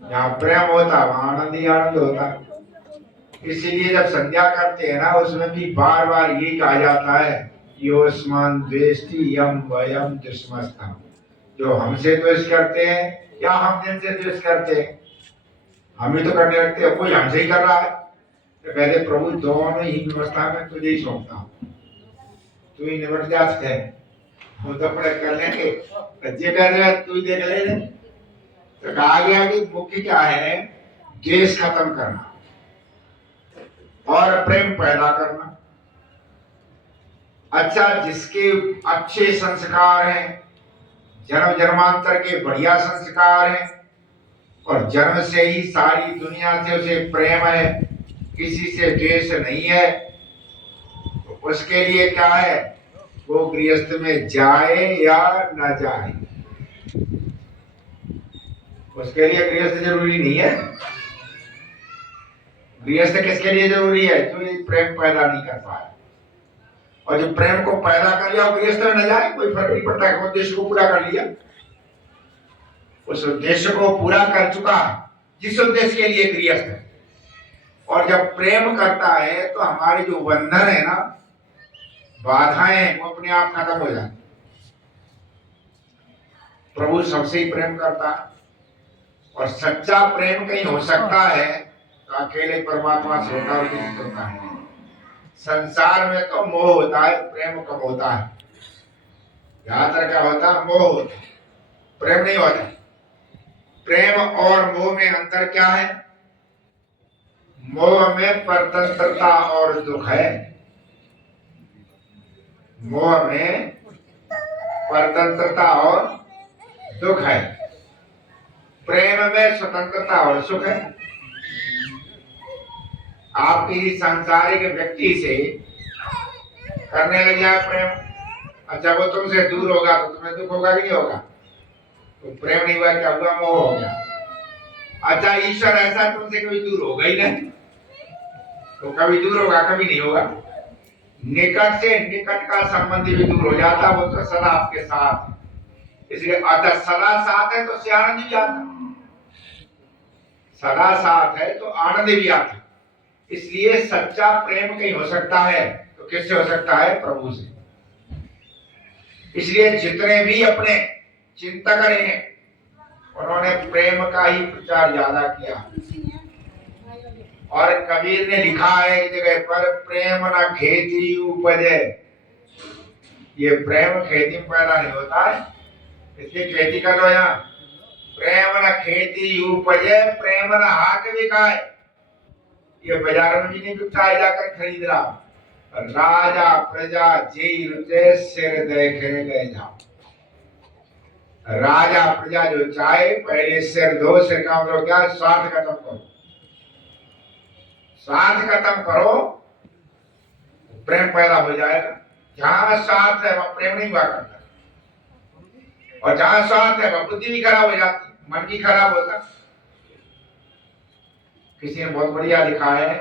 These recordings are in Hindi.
जहाँ प्रेम होता है वहां आनंद ही आनंद होता है। इसीलिए जब संध्या करते हैं ना उसमें भी बार बार ये कहा जाता है योस्मान द्वेष्टि यम वयम दुष्मस्तम, जो हमसे द्वेष करते हैं या हम जिनसे द्वेष करते हैं, हम ही तो करने लगते हैं, कोई हमसे ही कर रहा है। तो कहते प्रभु दोनों ही व्यवस्था में तुझे ही सौंपता हूँ, तू ही निपट जाते हैं, वो तो अपने कर लेंगे, बच्चे कर रहे हैं तू ही देख ले। तो कहा गया कि मुख्य क्या है, द्वेष खत्म करना और प्रेम पैदा करना। अच्छा, जिसके अच्छे संस्कार हैं, जन्म जन्मांतर के बढ़िया संस्कार हैं और जन्म से ही सारी दुनिया से उसे प्रेम है, किसी से द्वेष नहीं है, तो उसके लिए क्या है, वो गृहस्थ में जाए या न जाए, उसके लिए गृहस्थ जरूरी नहीं है। गृहस्थ किसके लिए जरूरी है, जो ये प्रेम पैदा नहीं कर पाए, और जो प्रेम को पैदा कर लिया वो गृहस्थ में न जाए, कोई फर्क नहीं पड़ता है, उद्देश्य को पूरा कर लिया, उस उद्देश्य को पूरा कर चुका जिस उद्देश्य के लिए गृहस्थ है। और जब प्रेम करता है तो हमारे जो बंधन है ना, बाधाएं, वो अपने आप खत्म हो जाती। प्रभु सबसे ही प्रेम करता है, और सच्चा प्रेम कहीं हो सकता है तो अकेले परमात्मा से होता है। संसार में तो मोह होता है, प्रेम कम होता है। ज्यादातर क्या होता है, मोह होता है, प्रेम नहीं होता। प्रेम और मोह में अंतर क्या है, मोह में परतंत्रता और दुख है, मोह में परतंत्रता और दुख है, प्रेम में स्वतंत्रता और सुख है। आप किसी सांसारिक व्यक्ति से करने लग जाए प्रेम, अच्छा वो तुमसे दूर होगा तो तुम्हें दुख होगा कि नहीं होगा, तो प्रेम नहीं हुआ, क्या हुआ, मोह हो गया। अच्छा, ईश्वर ऐसा तुमसे कभी दूर होगा ही नहीं, तो कभी दूर होगा कभी नहीं होगा। निकट से निकट का संबंधी भी दूर हो जाता, वो तो सदा आपके साथ है। इसलिए अतः सदा साथ है तो उससे आनंद भी आता, सदा साथ है तो आनंद भी आता। इसलिए सच्चा प्रेम कहीं हो सकता है तो किससे हो सकता है, प्रभु से। इसलिए जितने भी अपने चिंतक रहे उन्होंने प्रेम का ही प्रचार ज्यादा किया। और कबीर ने लिखा है एक जगह पर, प्रेम न खेती उपजे, ये प्रेम खेती में पैदा नहीं होता है, इसलिए खेती कर लो यहाँ। प्रेम न खेती उपजे, प्रेम न हाट बिकाए, ये बाजार में भी नहीं बिकता है, जाकर खरीद रहा। राजा प्रजा जी रुचे, सिर देखे गए जाओ। राजा प्रजा जो चाहे पहले सिर दो, सिर का मतलब क्या, स्वार्थ खत्म करो, स्वार्थ खत्म करो, प्रेम पैदा हो जाएगा। जहां स्वार्थ है वहां प्रेम नहीं हुआ करता, और जहां स्वार्थ है वहां बुद्धि भी खराब हो जाती, मन भी खराब होता। किसी ने बहुत बढ़िया लिखा है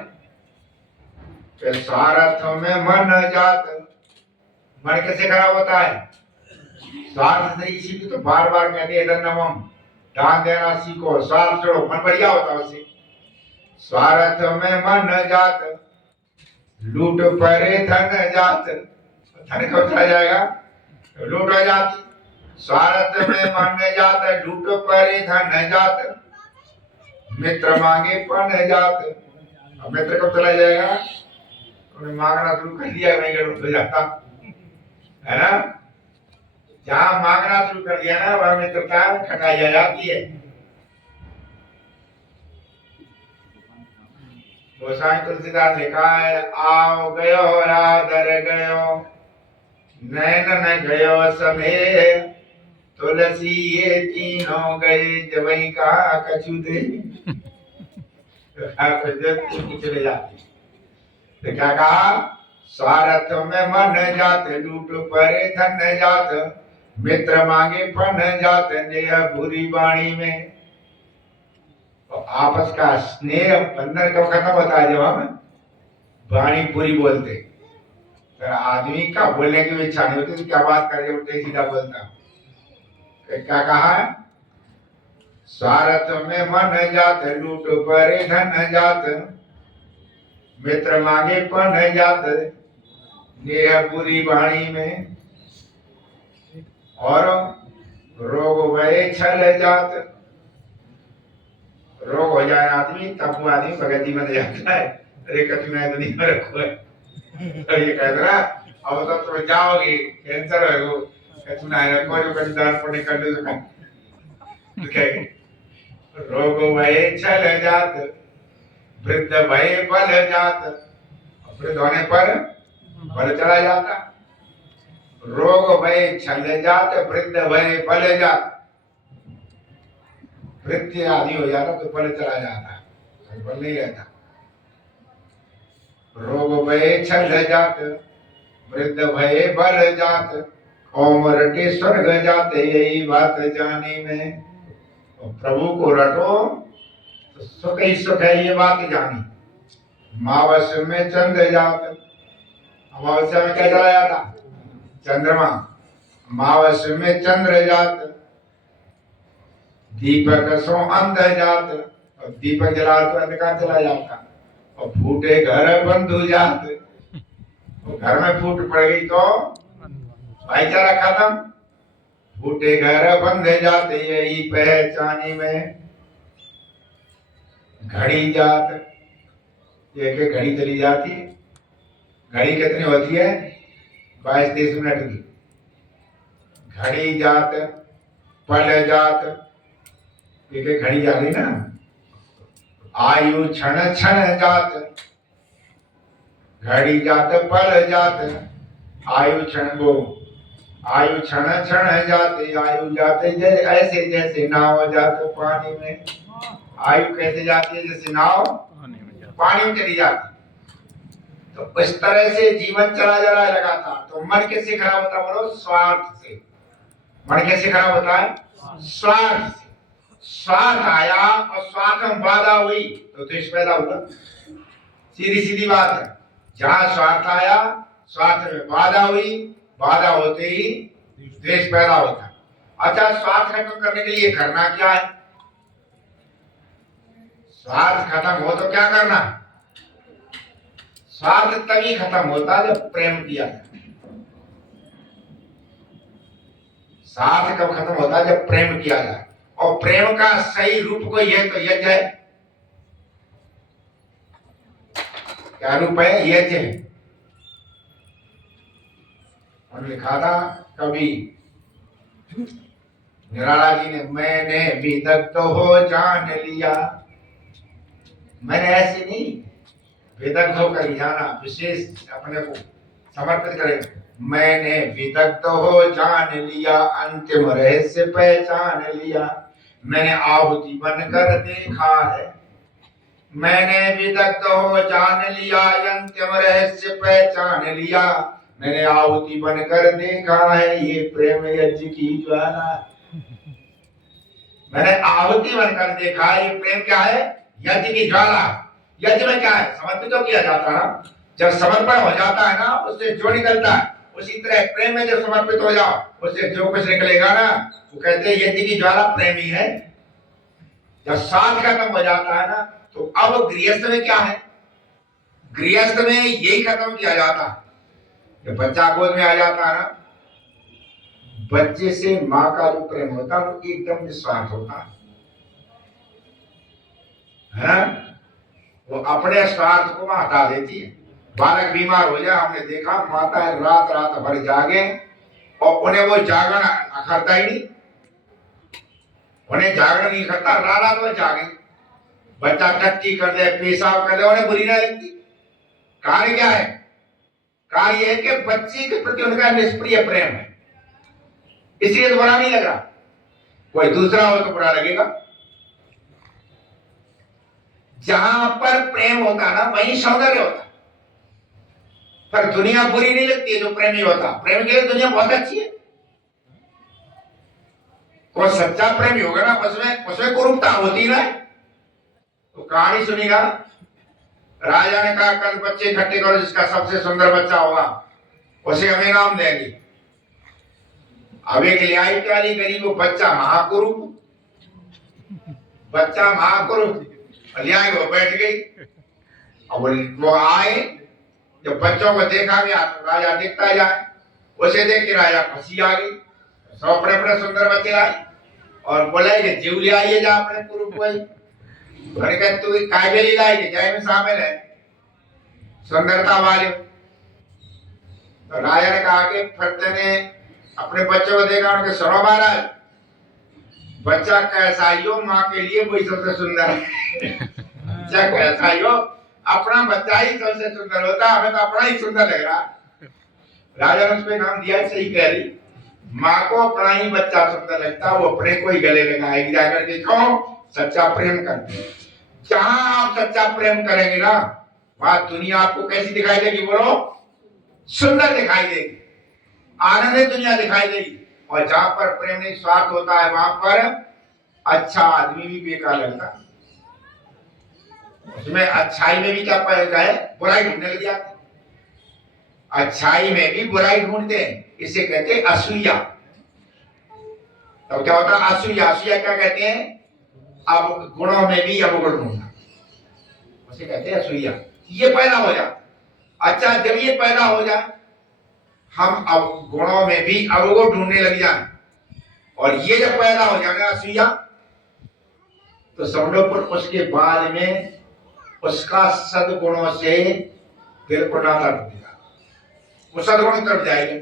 कि स्वार्थ में मन जात, मन कैसे खराब होता है, स्वार्थ से। इसी तो बार बार कहते हैं नमम, दान देना सीखो, स्वार्थ छोड़ो, मन बढ़िया होता है उससे। स्वार्थ में मन जात, लूट परे धन जात, धन कब चला जाएगा, लूट हो जाती। स्वार्थ में मन जात, लूट परे धन जात, मित्र मांगे पन जात। अब मित्र कब चला जाएगा, उन्हें मांगना शुरू कर दिया, नहीं लूट हो जाता है ना। जहां मांगना शुरू कर दिया ना, वह मित्रता खटाई आ जाती है। गोसाई तुलसीदास लिखा है, आओ गयो आदर गयो, नैन न गयो समेह, तुलसी ये तीनों गए जवई का कछु दे। चले जाते, तो क्या कहा, स्वार्थ में मन जात, लूट परे धन जात, मित्र मांगे पन जात, नेह बुरी वाणी में। तो आपस का स्नेह बंधन कब खत्म होता है, जब हम वाणी पूरी बोलते। तो आदमी का बोलने की इच्छा नहीं होती, क्या बात करे, उल्टे सीधा बोलता। क्या कहा है, स्वार्थ में मन जात, लूट पर धन जात, मित्र मांगे पन जात, नेह बुरी वाणी में, और रोग भय छल जात। रोग हो जाए आदमी तब वो आदमी प्रगति में जाता है। अरे कठिनाई दुनिया में रखो है, और ये कह रहा अब तो तुम जाओगे कैंसर है वो कठिनाई रखो जो कंदार पड़े कर दे तो क्या रोग भय छल जात, वृद्ध भय बल जात, वृद्ध होने पर बल चला जाता। रोग भय छल जात, वृद्ध भय बल जात, वृत्ति आदि हो जाता तो बल चला जाता, बल नहीं रहता। रोग भय छल जात, वृद्ध भय बल जात, ओम रटे स्वर्ग जाते, यही बात जाने में। प्रभु को रटो तो सुख ही सुख है, ये बात जानी। मावस में चंद्र जात, अमावस्या में क्या चला जाता? चंद्रमा। मावस में चंद्र जात, दीपक सो अंध जात, और दीपक जला तो अंधकार चला जाता। और फूटे घर बंधु जात, तो घर में फूट पड़ गई तो भाईचारा खत्म। फूटे घर बंध जाते, यही पहचानी में। घड़ी जात, एक घड़ी चली जाती है। घड़ी कितनी होती है? 22-23 मिनट की। घड़ी जात, पल जात, एक घड़ी जा रही ना। आयु क्षण क्षण जात, घड़ी जात पल जात, आयु क्षण वो आयु क्षण क्षण जाते, आयु जाते ऐसे जैसे नाव जात पानी में। आयु कैसे जाती है? जैसे नाव पानी में चली जाती। तो इस तरह से जीवन चला जा रहा है लगातार। तो मन कैसे खराब होता है? बोलो स्वार्थ से। मन कैसे खराब होता है? स्वार्थ से। स्वार्थ आया और स्वार्थ में बाधा हुई तो द्वेष पैदा हुआ। सीधी सीधी बात है। जहां स्वार्थ आया, स्वार्थ में बाधा हुई, बाधा होते ही द्वेष पैदा होता है। अच्छा, स्वार्थ खत्म करने के लिए करना क्या है? स्वार्थ खत्म हो तो क्या करना? स्वार्थ तभी खत्म होता है जब प्रेम किया जाए। स्वार्थ कब खत्म होता है? जब प्रेम किया जाए। और प्रेम का सही रूप कोई है तो यज्ञ है। क्या रूप है? यज्ञ है। और लिखा था कभी निराला जी ने, मैंने विदग्ध हो जान लिया। मैंने ऐसे नहीं, विदग्ध होकर जाना, विशेष अपने को समर्पित करें। मैंने विदग्ध हो जान लिया, अंतिम रहस्य पहचान लिया। मैंने आहुति बनकर देखा है। मैंने विदग्ध हो जान लिया, अंतिम रहस्य पहचान लिया। मैंने आहुति बनकर देखा है, ये प्रेम यज्ञ की ज्वाला। मैंने आहुति बनकर देखा है, ये प्रेम क्या है? यज्ञ की ज्वाला। यज्ञ में क्या है? समर्पित तो किया जाता है ना। जब समर्पण हो जाता है ना, उससे जो निकलता है, उसी तरह प्रेम में जब समर्पित हो जाओ, उससे जो कुछ निकलेगा ना, वो कहते हैं यज्ञ की ज्वाला प्रेम ही है। जब साथ खत्म हो जाता है ना, तो अब गृहस्थ में क्या है? गृहस्थ में यही खत्म किया जाता है। जब बच्चा गोद में आ जाता है ना, बच्चे से माँ का जो प्रेम होता है वो एकदम निस्वार्थ होता है। वो अपने स्वार्थ को हटा देती है। बालक बीमार हो जाए, हमने देखा माता रात रात भर जागे और उन्हें वो जागरण अखरता ही नहीं। उन्हें जागरण नहीं करता, रात रात भर जागे। बच्चा टट्टी कर दे, पेशाब कर दे, उन्हें बुरी नहीं लगती। कार्य क्या है? कार्य है कि बच्चे के प्रति उनका निष्प्रिय प्रेम है, इसलिए तो बुरा नहीं लग रहा। कोई दूसरा हो तो बुरा लगेगा। जहां पर प्रेम होता ना, वहीं सौंदर्य होता। पर दुनिया बुरी नहीं लगती है जो प्रेमी होता। प्रेम के लिए दुनिया बहुत अच्छी है। कोई सच्चा प्रेमी होगा ना, उसमें कुरूपता होती ना। तो कहानी सुनेगा, राजा ने कहा कल बच्चे इकट्ठे करो, जिसका सबसे सुंदर बच्चा होगा उसे हम इनाम देंगे। अब एक लियाई वाली गरीब बच्चा महाकुरूप, बच्चा महाकुरु ले आए, वो बैठ गई। अब वो आए, जब बच्चों को देखा गया तो राजा देखता जाए, उसे देख के राजा खुशी आ गई। सब अपने अपने सुंदर बच्चे आए और बोला कि जीव ले आइए जा अपने कुरु को। मैंने कहा तू काय के लिए लाई, जय में शामिल है सुंदरता वाले। तो राजा ने कहा कि फरते ने अपने बच्चों को देखा, उनके सुनो महाराज, बच्चा कैसा ही हो माँ के लिए वही सबसे सुंदर है। बच्चा कैसा ही हो, अपना बच्चा ही सबसे सुंदर होता, हमें तो अपना ही सुंदर लग रहा। राजा ने उसको नाम दिया, सही कह रही, माँ को अपना ही बच्चा सुंदर लगता, वो अपने को ही गले लगाएगी जाकर के। क्यों? सच्चा प्रेम करते। जहां आप सच्चा प्रेम करेंगे ना, वहां दुनिया आपको कैसी दिखाई देगी? बोलो, सुंदर दिखाई देगी, आनंदित दुनिया दिखाई देगी। और जहां पर प्रेम नहीं, स्वार्थ होता है, वहां पर अच्छा आदमी भी बेकार लगता। उसमें अच्छाई में भी क्या पाया है? बुराई ढूंढने लग जाते। अच्छाई में भी बुराई ढूंढते हैं, इसे कहते हैं असूया। तब क्या होता है? असूया। असूया क्या कहते हैं? अब गुणों में भी अवगुण ढूंढना, उसे कहते हैं असूया। ये पैदा हो जाए। अच्छा, जब ये पैदा हो जाए, हम अब गुणों में भी अवगुण ढूंढने लग जाए, और ये जब पैदा हो जाए असूया, तो समझो पर उसके बाद में उसका सद्गुणों से दिल को नाता टूटेगा, वो सद्गुणों की तरफ जाएगा।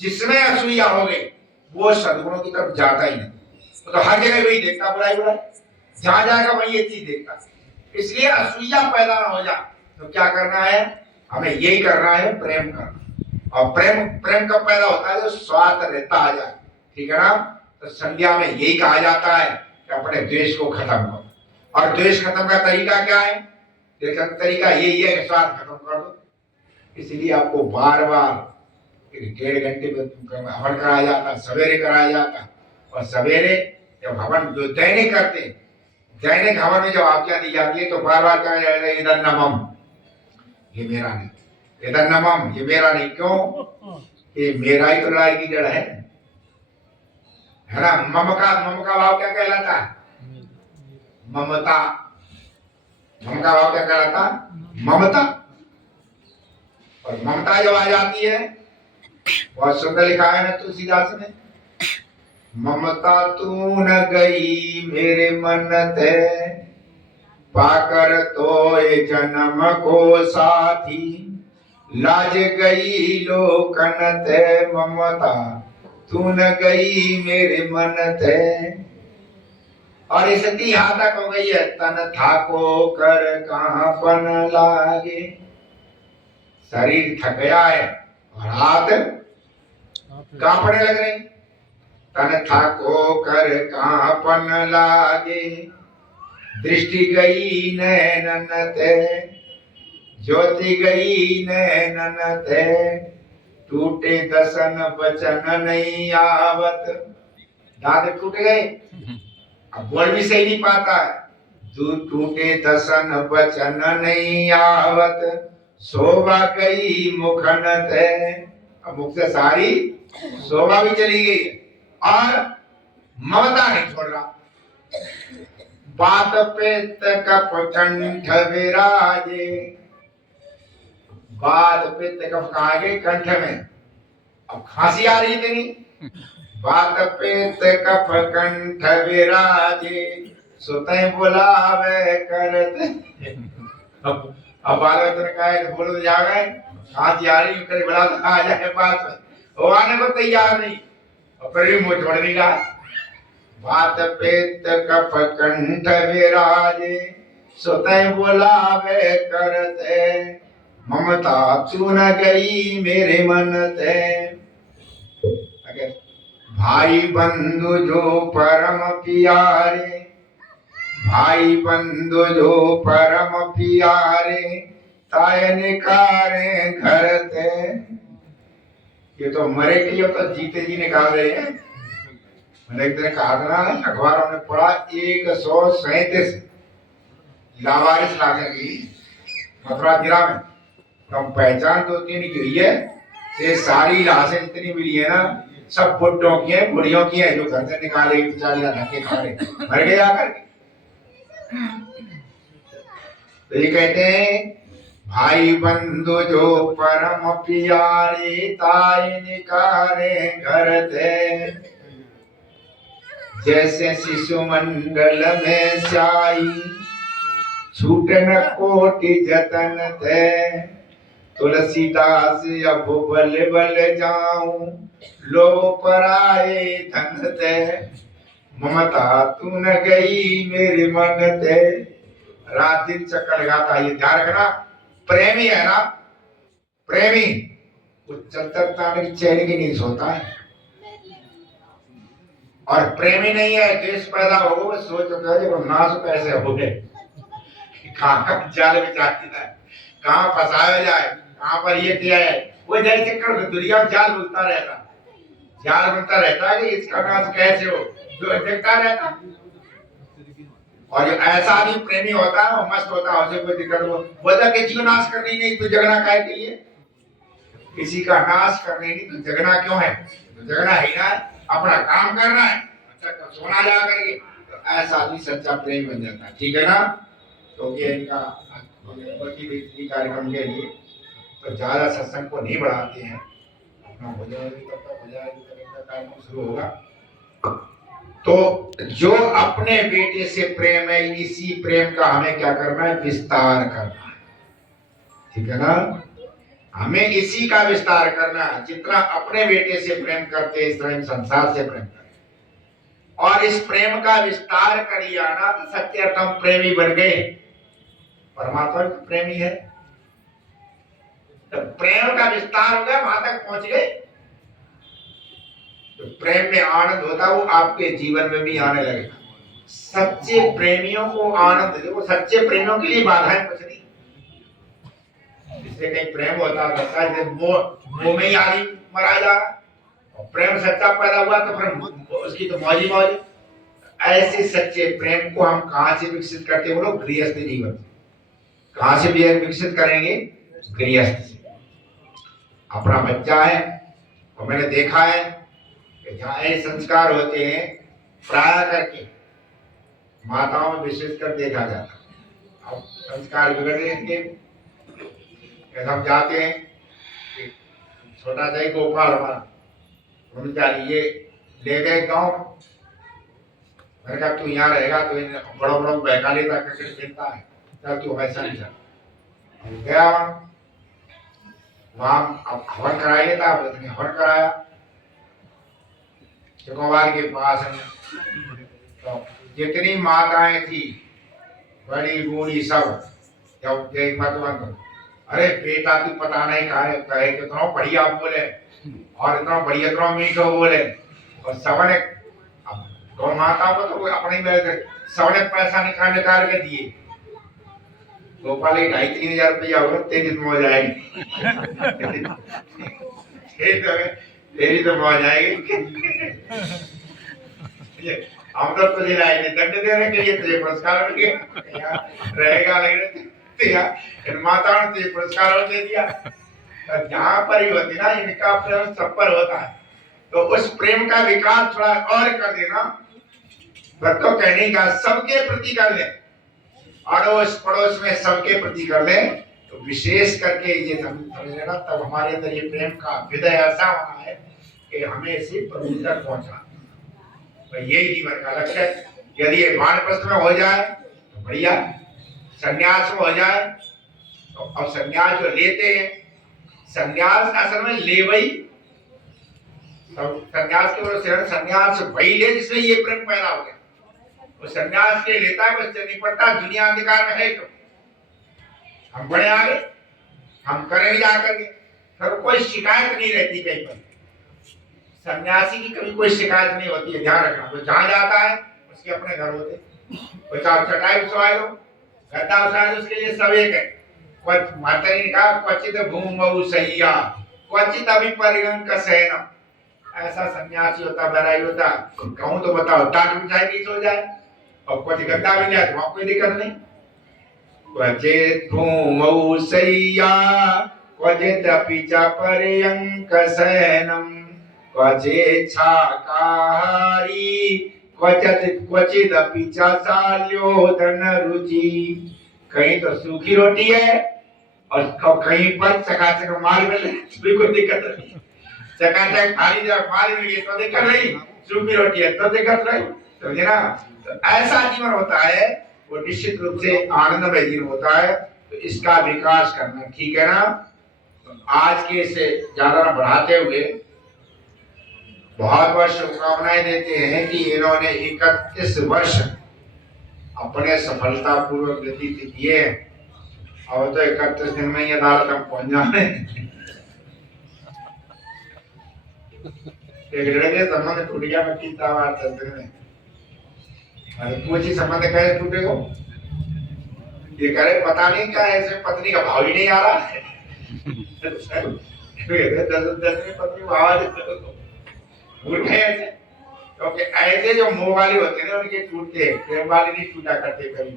जिसमें असूया हो गई, वो सद्गुणों की तरफ जाता ही नहीं। तो हर जगह वही देखता, बुराई बुराई, जहां जाएगा वही ये चीज देखता। इसलिए असूया पैदा ना हो जाए, तो क्या करना है? हमें यही करना है, प्रेम करना। और प्रेम प्रेम कब पैदा होता है? जो स्वार्थ रहता आ जाए, ठीक है ना? तो संध्या में यही कहा जाता है कि अपने द्वेष को खत्म करो। और द्वेष खत्म का तरीका क्या है? तरीका यही है कि स्वार्थ खत्म कर दो। इसलिए आपको बार बार 1.5 घंटे में हवन कराया जाता, सवेरे कराया जाता। और सवेरे जब हवन जो दैनिक करते, दैनिक हवन में जब आज्ञा दी जाती है, तो बार बार कहा जाएगा इधर नमम, ये मेरा नहीं, इधर नमम, ये मेरा नहीं। क्यों? ये मेरा ही तो लड़ाई की जड़ है ना? मम का भाव क्या कहलाता है? ममता। मम का भाव क्या कहलाता? ममता। और ममता जब आ जाती है, बहुत सुंदर लिखा है ना तुलसीदास ने, ममता तू न गई मेरे मन ते, पाकर तो ये जन्म को साथी, लाज गई लोकन ते, ममता तू न गई मेरे मन ते। और ये सती यहाँ तक हो गई है, तन थाको कर कहां पन लागे। शरीर थक गया है और हाथ कांपने लग रहे। तन थाको कर कहां पन लागे, दृष्टि गई नैनन ते, ज्योति गई नैनन ते, टूटे दसन बचन नहीं आवत। दांत टूट गए, अब बोल भी सही नहीं पाता है। टूटे दसन बचन नहीं आवत, शोभा गई मुखन ते। अब मुख से सारी शोभा भी चली गई और ममता नहीं छोड़ रहा। बात पे कप कंठ विराजे, बात पे कप कहा गए कंठ में, अब खांसी आ रही थी नहीं। बात पे कप कंठ विराजे, सुते बुलावे करते। अब बालक ने कहा बोलो जा गए, खांसी आ रही करे बड़ा आ जाए पास में, वो आने को तैयार नहीं, और फिर भी मुंह छोड़ नहीं रहा। बात पेत कफ कंठ विराजे, सुते बुलावे करते, ममता तू न गई मेरे मन ते। अगर भाई बंधु जो परम प्यारे, भाई बंधु जो परम प्यारे, ताय निकारे घर ते। ये तो मरे के लिए तो जीते जी निकाल रहे हैं। मैंने एक दिन कहा था ना, अखबारों में पढ़ा 137 लावारिस लाकर की मथुरा जिला में, तो हम पहचान 2-3 की हुई है। ये सारी लाशें जितनी मिली है ना, सब बुड्ढों की है, बुढ़ियों की है, जो घर से निकाले बेचारियां धक्के खा रहे, मर गए आकर के। तो ये कहते हैं भाई बंधु जो परम प्यारे ताई निकारे घर थे, जैसे शिशु मंडल में स्याई छूटन कोटि जतन थे। तुलसीदास अब बल बल जाऊं लो पराए धन थे, ममता तू न गई मेरे मन थे। रात दिन चक्कर लगाता, ये ध्यान रखना। प्रेमी है ना, प्रेमी वो चतरता की चैन की नींद सोता है, और प्रेमी नहीं है देश पैदा हो वो सोच होता है वो नाश कैसे हो गए, कहाँ जाल में जाती है, कहाँ फंसाया जाए, कहाँ पर ये किया है, वो जैसे चक्कर दुनिया जाल बुनता रहता, जाल बनता रहता है कि इसका नाश कैसे हो, जो देखता रहता। और जो ऐसा आदमी प्रेमी होता है वो मस्त होता है, उसे कोई दिक्कत वो किसी को नाश करनी नहीं तो जगना काहे के लिए, किसी का नाश करने नहीं तो जगना क्यों है, तो जगना ही ना, अपना काम करना है, अच्छा सोना जा करके, तो ऐसा आदमी सच्चा प्रेम बन जाता है। ठीक है ना। तो ये इनका कार्यक्रम के लिए तो ज्यादा सत्संग को नहीं बढ़ाते हैं, अपना हो जाएगी तब तक हो जाएगी, कार्यक्रम शुरू होगा। तो जो अपने बेटे से प्रेम है, इसी प्रेम का हमें क्या करना है, विस्तार करना है। ठीक है ना, हमें इसी का विस्तार करना है। जितना अपने बेटे से प्रेम करते इस तरह संसार से प्रेम करते, और इस प्रेम का विस्तार कर लिया ना तो सत्य अर्थ हम प्रेमी बन गए, परमात्मा भी प्रेमी है। तो प्रेम का विस्तार हो गया, वहां तक पहुंच गए, तो प्रेम में आनंद होता है वो आपके जीवन में भी आने लगेगा। सच्चे प्रेमियों को आनंद, देखो सच्चे प्रेमियों के लिए बाधाएं कुछ नहीं, इसलिए कहीं प्रेम होता है मोह में ही आदमी मरा जा रहा, और प्रेम सच्चा पैदा हुआ तो फिर उसकी तो मौज ही मौज। ऐसे सच्चे प्रेम को हम कहां से विकसित करते हैं, वो लोग गृहस्थ जीवन, कहां से भी विकसित करेंगे, गृहस्थ से। अपना बच्चा है, और मैंने देखा है कि जहाँ ऐसे संस्कार होते हैं प्राय करके माताओं में विशेष कर देखा जाता है। अब संस्कार बिगड़ गए, हम जाते हैं, छोटा सा ही गोपाल हमारा, उनका ये ले गए गाँव, मैंने कहा तू यहाँ रहेगा तो बड़ों बड़ों बहका लेता, क्रिकेट खेलता है, चल तू ऐसा नहीं चल। गया वहां अब हवन कराइए था, हवन कराया चकोवाल के पास में, तो जितनी माताएं थी बड़ी बूढ़ी सब, जब एक मतवन, अरे बेटा तू पता नहीं कहे कितना बढ़िया बोले, और इतना बढ़िया इतना मीठो बोले, और सबने तो माता को तो अपने सबने पैसा निकाल के दिए, गोपाल 2,500-3,000 रुपया होगा, तेरी तो मौज आएगी, तेरी तो मौज आएगी। हम तो तुझे लाएंगे दंड देने के लिए, तुझे पुरस्कार रहेगा, लेकिन माता ने तुझे पुरस्कार दे दिया। तो जहाँ पर ही होती ना, इनका प्रेम सब पर होता है, तो उस प्रेम का विकास थोड़ा और कर देना, तो कहने का सबके प्रति कर ले, अड़ोस पड़ोस में सबके प्रति कर ले, तो विशेष करके ये समझ लेना, तब हमारे अंदर ये प्रेम का हृदय ऐसा होना है कि हमें इसे प्रभु तक पहुंचा, तो यही जीवन का लक्ष्य है। यदि ये वानप्रस्थ में हो जाए तो बढ़िया, संन्यास में हो जाए तो अब संन्यास जो लेते हैं, संन्यास असल में ले वही, संन्यास के वजह संन्यास वही ले जिसमें ये प्रेम पैदा हो गया, वो संन्यास के लेता है, बस नहीं पड़ता दुनिया अंधकार में है, तो हम बड़े आगे हम करें जाकर के, फिर कोई शिकायत नहीं रहती कहीं पर, सन्यासी की कभी कोई शिकायत नहीं होती है, ध्यान रखना। तो जहाँ जाता है उसके अपने घर होते, कोई चाहे चटाई बिछवाए लो, गद्दा बिछाए लो, उसके लिए सब एक है। माता ने कहा क्वचित भूमौ सैया क्वचित अभी परिगण का शयनम, ऐसा सन्यासी होता, बैरागी होता, कहूँ तो बताओ टाट बिछाए नीचे हो जाए, और कुछ गद्दा भी जाए तो वहां कोई दिक्कत नहीं। क्वचित भूमौ सैया क्वचित अपि च पर्यंक शयनम, क्वचित शाकाहारी क्वचिदपि च साल्यो धन रुचि। कहीं तो सूखी रोटी है और कहीं पर चकाचक माल मिल रही, कोई दिक्कत नहीं। चकाचक थाली जब माल मिल गई तो दिक्कत नहीं, सूखी रोटी है तो दिक्कत नहीं, समझे ना। तो ऐसा जीवन होता है, वो निश्चित रूप से आनंदमय जीवन होता है। तो इसका विकास करना ठीक है ना। तो आज के से ज्यादा न बढ़ाते हुए बहुत बहुत शुभकामनाएं देते हैं कि इन्होंने 31 वर्ष अपने सफलतापूर्वक व्यतीत किए। और तो 31 दिन में ही अदालत हम पहुंच जाए। एक लड़के संबंध टूट गया, मैं पीता हुआ चलते में पूछी संबंध कैसे टूटे हो, ये कह रहे पता नहीं क्या ऐसे पत्नी का भाव ही नहीं आ रहा है। 10 पत्नी भाव भूल गए ऐसे, क्योंकि ऐसे जो मोह वाले होते हैं ना उनके टूटते हैं, प्रेम वाले नहीं टूटा करते कभी।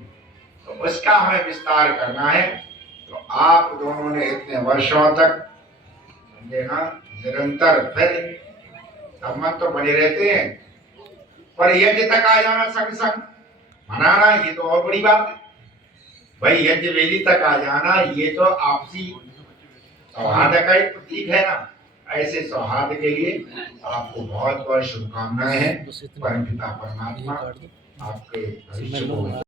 तो उसका हमें विस्तार करना है। तो आप दोनों ने इतने वर्षों तक ना निरंतर फिर संबंध तो बने रहते हैं, पर यज्ञ तक आ जाना संग संग मनाना, ये तो और बड़ी बात है भाई। यज्ञ वेदी तक आ जाना ये तो आपसी सौहार्द का एक प्रतीक है ना। ऐसे सौहार्द के लिए आपको बहुत बहुत शुभकामनाएं हैं। परमपिता परमात्मा आपके भविष्य को